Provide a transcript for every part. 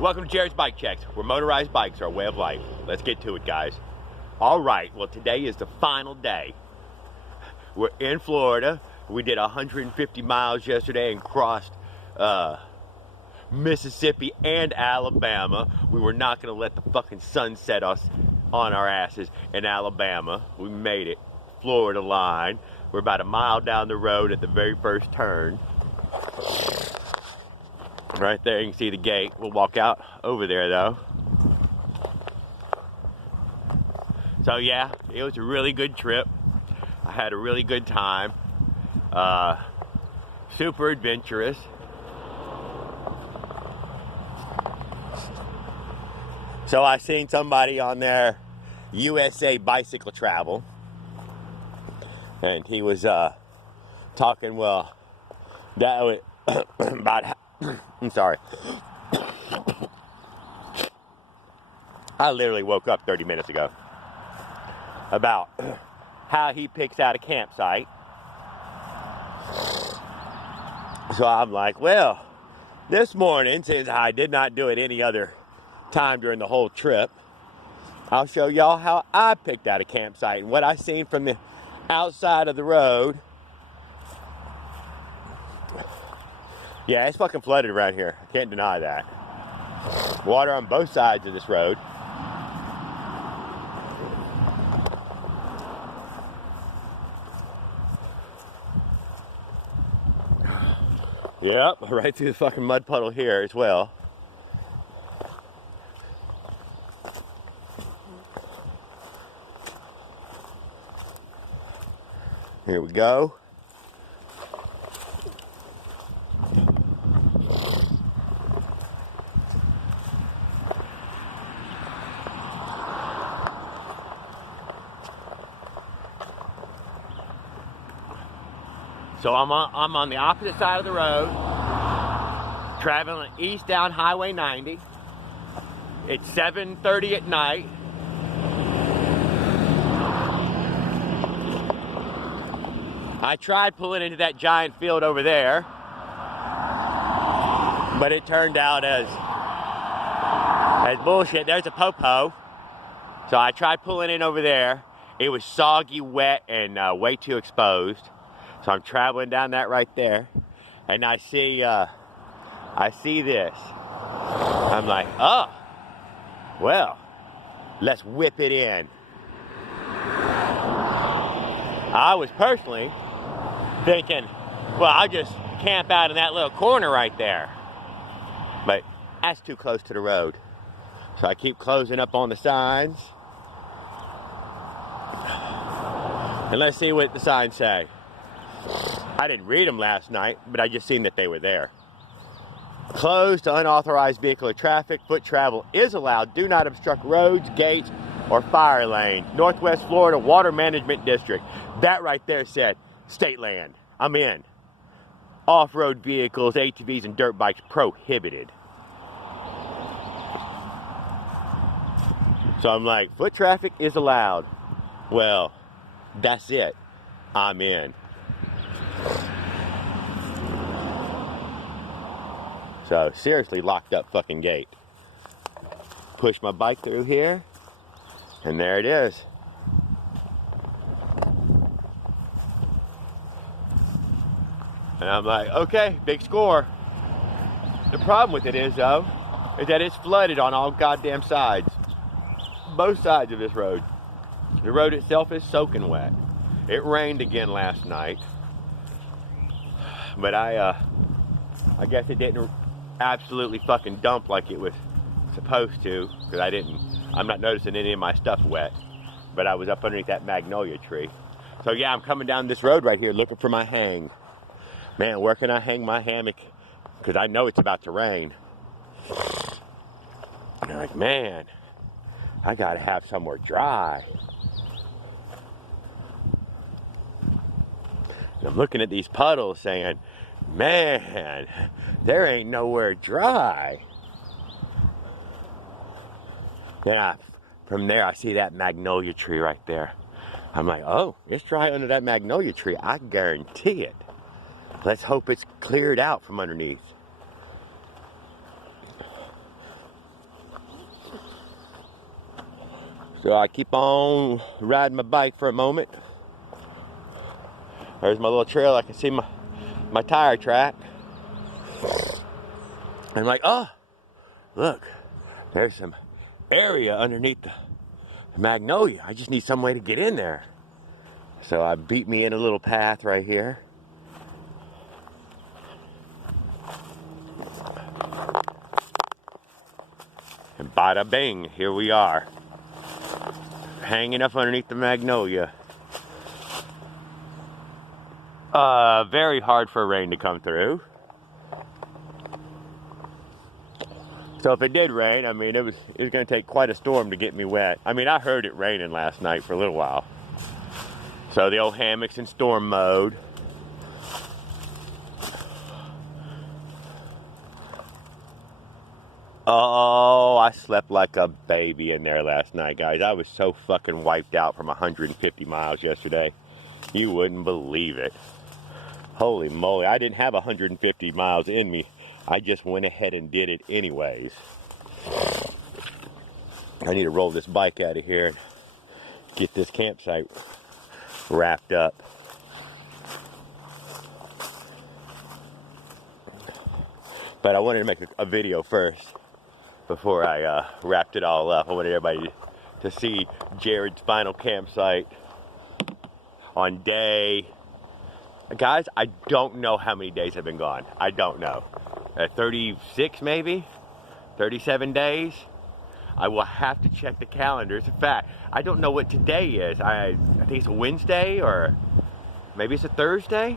Welcome to Jared's Bike Checks, where motorized bikes are a way of life. Let's get to it, guys. All right, well, today is the final day. We're in Florida. We did 150 miles yesterday and crossed Mississippi and Alabama. We were not going to let the fucking sun set us on our asses in Alabama. We made it. Florida line. We're about a mile down the road at the very first turn. Right there, you can see the gate. We'll walk out over there, though. So yeah, it was a really good trip. I had a really good time. Super adventurous. So I seen somebody on their USA Bicycle Travel, and he was talking, well, that was about how, I'm sorry. I literally woke up 30 minutes ago. About how he picks out a campsite. So I'm like, well, this morning, since I did not do it any other time during the whole trip, I'll show y'all how I picked out a campsite and what I seen from the outside of the road. Yeah, it's fucking flooded around here. I can't deny that. Water on both sides of this road. Yep, right through the fucking mud puddle here as well. Here we go. So I'm on the opposite side of the road, traveling east down Highway 90. It's 7:30 at night. I tried pulling into that giant field over there, but it turned out as bullshit. There's a popo. So I tried pulling in over there. It was soggy, wet, and way too exposed. So I'm traveling down that right there, and I see this. I'm like, oh, well, let's whip it in. I was personally thinking, well, I'll just camp out in that little corner right there. But that's too close to the road. So I keep closing up on the signs. And let's see what the signs say. I didn't read them last night, but I just seen that they were there. Closed to unauthorized vehicular traffic. Foot travel is allowed. Do not obstruct roads, gates, or fire lanes. Northwest Florida Water Management District. That right there said state land. I'm in. Off-road vehicles, ATVs, and dirt bikes prohibited. So I'm like, foot traffic is allowed. Well, that's it. I'm in. So seriously, locked up fucking gate. Push my bike through here, and there it is. And I'm like, okay, big score. The problem with it is, though, is that it's flooded on all goddamn sides. Both sides of this road. The road itself is soaking wet. It rained again last night. But I guess it didn't absolutely fucking dump like it was supposed to, because I'm not noticing any of my stuff wet. But I was up underneath that magnolia tree. So yeah, I'm coming down this road right here looking for my hang. Man, where can I hang my hammock? Because I know it's about to rain. And I'm like, man, I gotta have somewhere dry. And I'm looking at these puddles saying, man, there ain't nowhere dry. Then from there, I see that magnolia tree right there. I'm like, oh, it's dry under that magnolia tree. I guarantee it. Let's hope it's cleared out from underneath. So I keep on riding my bike for a moment. There's my little trail. I can see my tire track. I'm like, oh, look, there's some area underneath the magnolia. I just need some way to get in there. So I beat me in a little path right here. And bada bing, here we are. Hanging up underneath the magnolia. Very hard for rain to come through. So if it did rain, I mean, it was going to take quite a storm to get me wet. I mean, I heard it raining last night for a little while. So the old hammock's in storm mode. Oh, I slept like a baby in there last night, guys. I was so fucking wiped out from 150 miles yesterday. You wouldn't believe it. Holy moly, I didn't have 150 miles in me. I just went ahead and did it anyways. I need to roll this bike out of here and get this campsite wrapped up. But I wanted to make a video first before I wrapped it all up. I wanted everybody to see Jared's final campsite on day... Guys, I don't know how many days I've been gone. I don't know. 36 maybe? 37 days? I will have to check the calendars. In fact, I don't know what today is. I think it's a Wednesday or maybe it's a Thursday?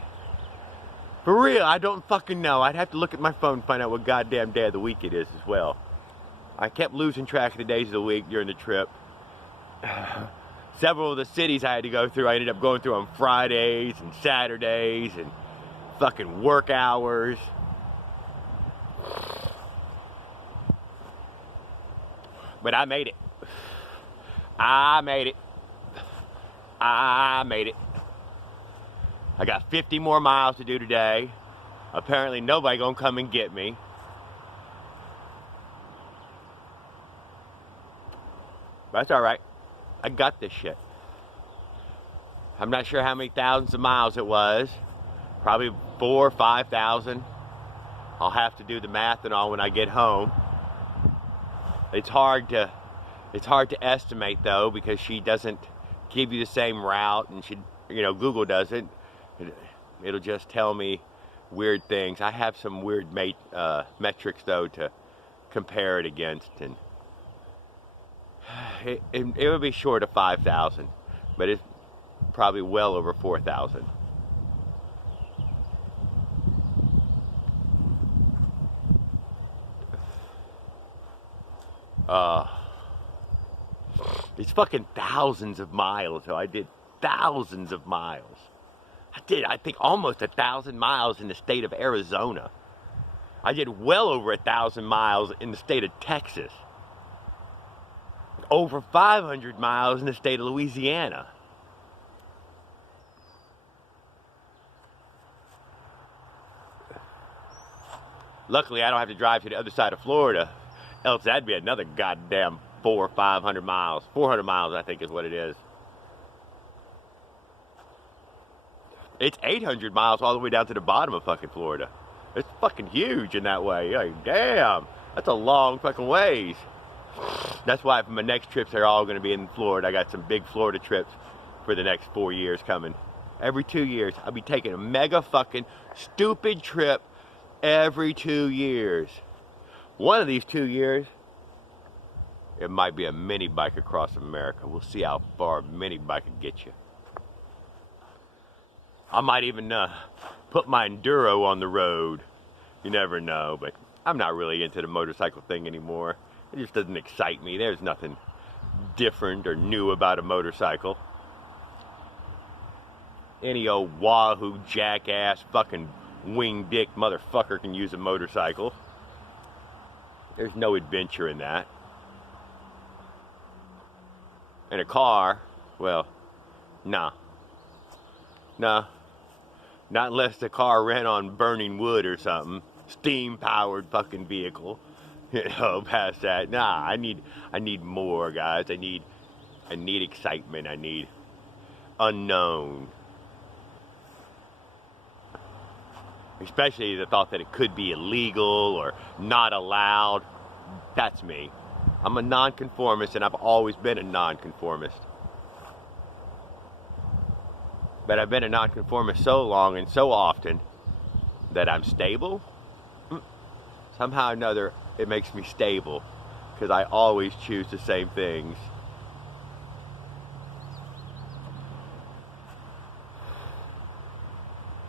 For real, I don't fucking know. I'd have to look at my phone and find out what goddamn day of the week it is as well. I kept losing track of the days of the week during the trip. Several of the cities I had to go through, I ended up going through on Fridays and Saturdays and fucking work hours. But I made it. I made it. I made it. I got 50 more miles to do today. Apparently nobody gonna come and get me. That's alright. I got this shit. I'm not sure how many thousands of miles it was. Probably 4,000 or 5,000. I'll have to do the math and all when I get home. It's hard to estimate though, because she doesn't give you the same route, and she, Google doesn't. It'll just tell me weird things. I have some weird metrics though to compare it against, and it would be short of 5,000, but it's probably well over 4,000. It's fucking thousands of miles. So I did thousands of miles. I think almost 1,000 miles in the state of Arizona. I did well over 1,000 miles in the state of Texas. Over 500 miles in the state of Louisiana. Luckily, I don't have to drive to the other side of Florida. Else that'd be another goddamn 400 or 500 miles. 400 miles, I think, is what it is. It's 800 miles all the way down to the bottom of fucking Florida. It's fucking huge in that way. You're like, damn, that's a long fucking ways. That's why for my next trips, they're all going to be in Florida. I got some big Florida trips for the next 4 years coming. Every 2 years, I'll be taking a mega fucking stupid trip every 2 years. One of these 2 years, it might be a mini bike across America. We'll see how far a mini bike can get you. I might even put my Enduro on the road. You never know, but I'm not really into the motorcycle thing anymore. It just doesn't excite me. There's nothing different or new about a motorcycle. Any old wahoo jackass fucking wing dick motherfucker can use a motorcycle. There's no adventure in that. In a car, well, nah. Nah. Not unless the car ran on burning wood or something. Steam-powered fucking vehicle. Past that. Nah, I need more, guys. I need I need excitement. I need unknown. Especially the thought that it could be illegal or not allowed. That's me. I'm a nonconformist, and I've always been a nonconformist. But I've been a nonconformist so long and so often that I'm stable. Somehow or another, it makes me stable because I always choose the same things.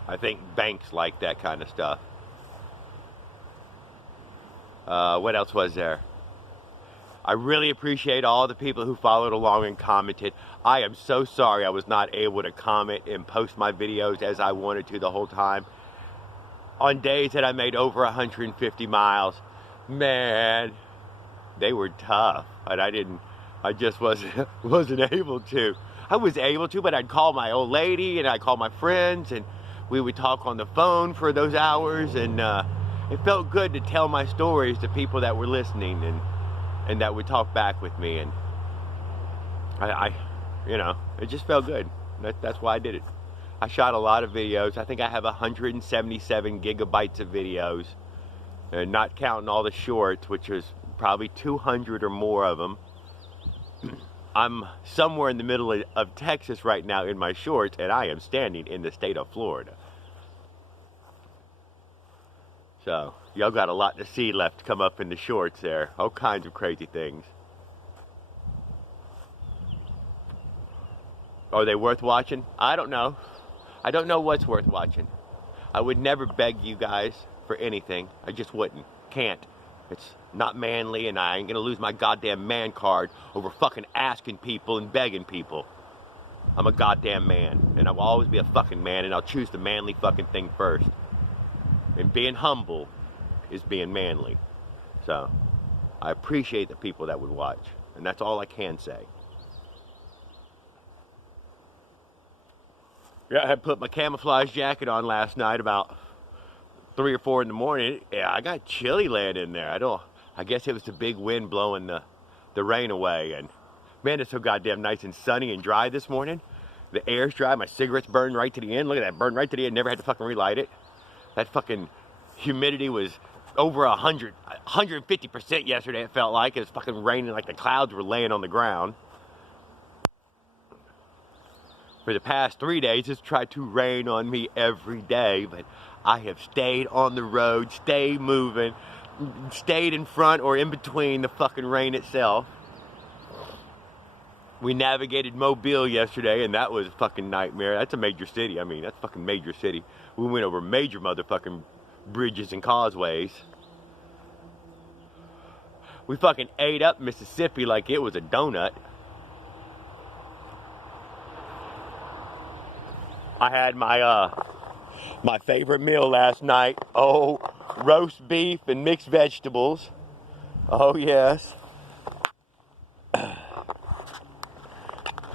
I think banks like that kind of stuff. What else was there? I really appreciate all the people who followed along and commented. I am so sorry I was not able to comment and post my videos as I wanted to the whole time. On days that I made over 150 miles, man, they were tough. And I just wasn't able to. I was able to, but I'd call my old lady and I'd call my friends and we would talk on the phone for those hours, and it felt good to tell my stories to people that were listening and that would talk back with me, and I you know, it just felt good. That's why I did it. I shot a lot of videos. I think I have 177 gigabytes of videos, and not counting all the shorts, which is probably 200 or more of them. I'm somewhere in the middle of Texas right now in my shorts, and I am standing in the state of Florida. So, y'all got a lot to see left to come up in the shorts there. All kinds of crazy things. Are they worth watching? I don't know. I don't know what's worth watching. I would never beg you guys for anything. I just wouldn't. Can't. It's not manly, and I ain't gonna lose my goddamn man card over fucking asking people and begging people. I'm a goddamn man, and I will always be a fucking man, and I'll choose the manly fucking thing first. And being humble is being manly. So, I appreciate the people that would watch, and that's all I can say. Yeah, I had put my camouflage jacket on last night about 3 or 4 in the morning. Yeah, I got chilly laying in there. I guess it was the big wind blowing the rain away. And man, it's so goddamn nice and sunny and dry this morning. The air's dry. My cigarette's burned right to the end. Look at that, burned right to the end. Never had to fucking relight it. That fucking humidity was over 150% yesterday. It felt like it was fucking raining, like the clouds were laying on the ground. For the past 3 days, it's tried to rain on me every day, but I have stayed on the road, stayed moving, stayed in front or in between the fucking rain itself. We navigated Mobile yesterday, and that was a fucking nightmare. That's a major city. I mean, that's a fucking major city. We went over major motherfucking bridges and causeways. We fucking ate up Mississippi like it was a donut. I had my favorite meal last night. Oh, roast beef and mixed vegetables. Oh yes.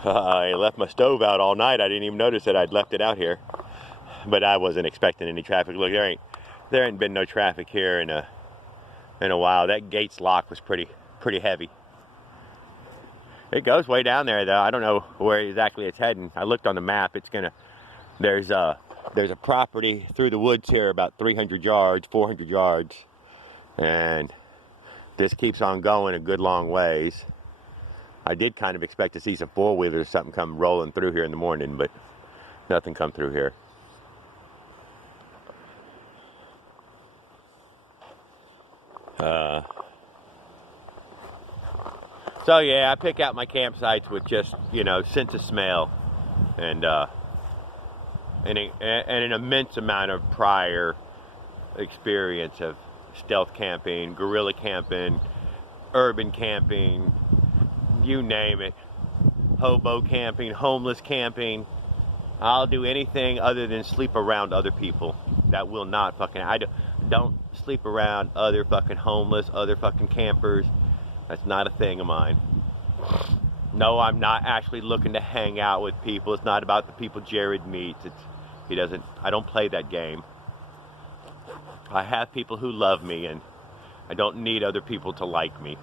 I left my stove out all night. I didn't even notice that I'd left it out here. But I wasn't expecting any traffic. Look, there ain't been no traffic here in a while. That gate's lock was pretty heavy. It goes way down there though. I don't know where exactly it's heading. I looked on the map. There's a property through the woods here about 300 yards, 400 yards, and this keeps on going a good long ways. I did kind of expect to see some four-wheelers or something come rolling through here in the morning, but nothing come through here. So yeah, I pick out my campsites with just, sense of smell and an immense amount of prior experience of stealth camping, guerrilla camping, urban camping, you name it, hobo camping, homeless camping. I'll do anything other than sleep around other people. That will not fucking, I don't sleep around other fucking homeless, other fucking campers. That's not a thing of mine. No, I'm not actually looking to hang out with people. It's not about the people Jared meets. I don't play that game. I have people who love me, and I don't need other people to like me.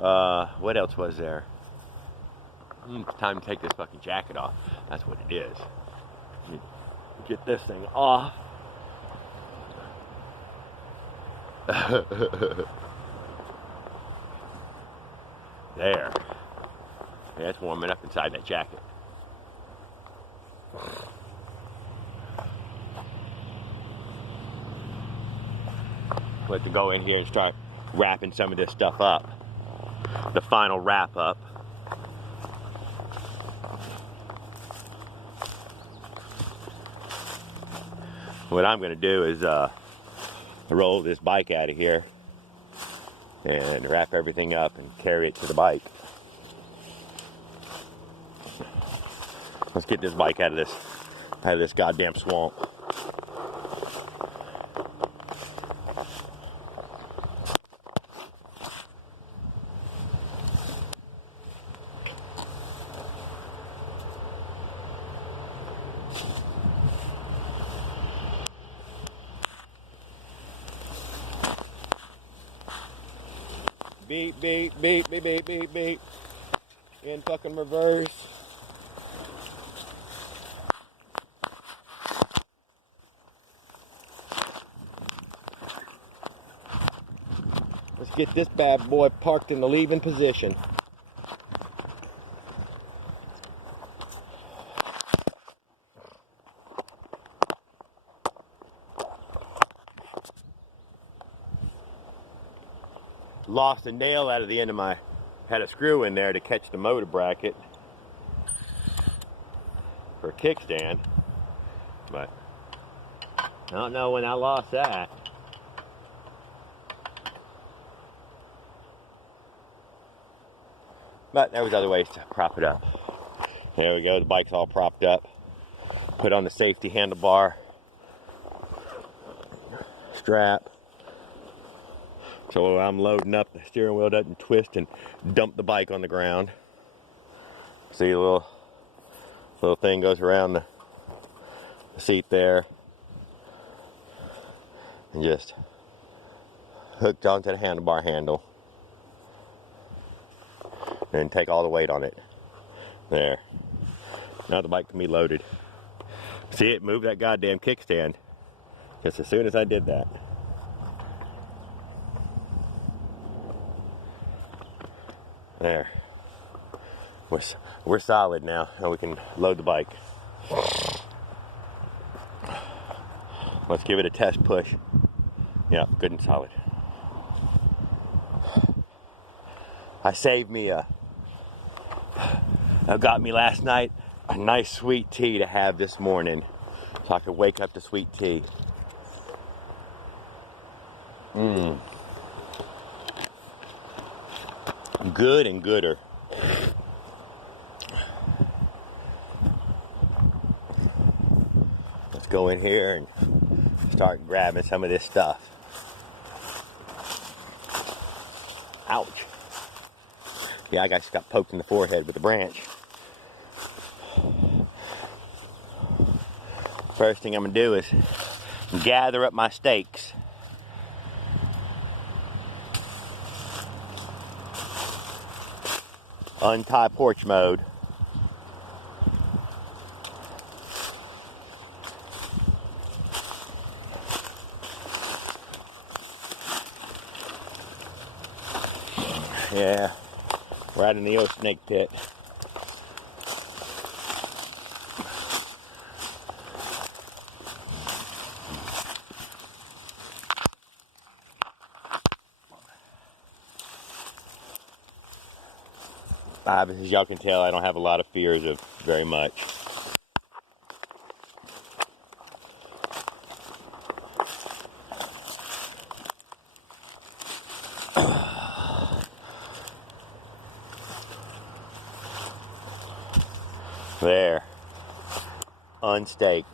What else was there? It's time to take this fucking jacket off. That's what it is. Get this thing off. There. Yeah, it's warming up inside that jacket. We'll have to go in here and start wrapping some of this stuff up. The final wrap up. What I'm going to do is roll this bike out of here and wrap everything up and carry it to the bike. Let's get this bike out of this goddamn swamp. Beep, beep, beep, beep, beep, beep, beep. In fucking reverse. Let's get this bad boy parked in the leaving position. Lost a nail out of the end of my, had a screw in there to catch the motor bracket for a kickstand, but I don't know when I lost that. But there was other ways to prop it up. There we go, the bike's all propped up. Put on the safety handlebar strap. So I'm loading up, the steering wheel doesn't twist and dump the bike on the ground. See, a little thing goes around the seat there and just hooked onto the handlebar handle. And take all the weight on it. There. Now the bike can be loaded. See, it moved that goddamn kickstand just as soon as I did that. There. We're solid now, and we can load the bike. Let's give it a test push. Yeah, good and solid. I saved me got me last night a nice sweet tea to have this morning, so I could wake up to sweet tea. Good and gooder. Let's go in here and start grabbing some of this stuff. Ouch. Yeah, I just got poked in the forehead with a branch. First thing I'm gonna do is gather up my stakes. Untie porch mode. Yeah, right in the old snake pit. As y'all can tell, I don't have a lot of fears of very much. There. Unstaked.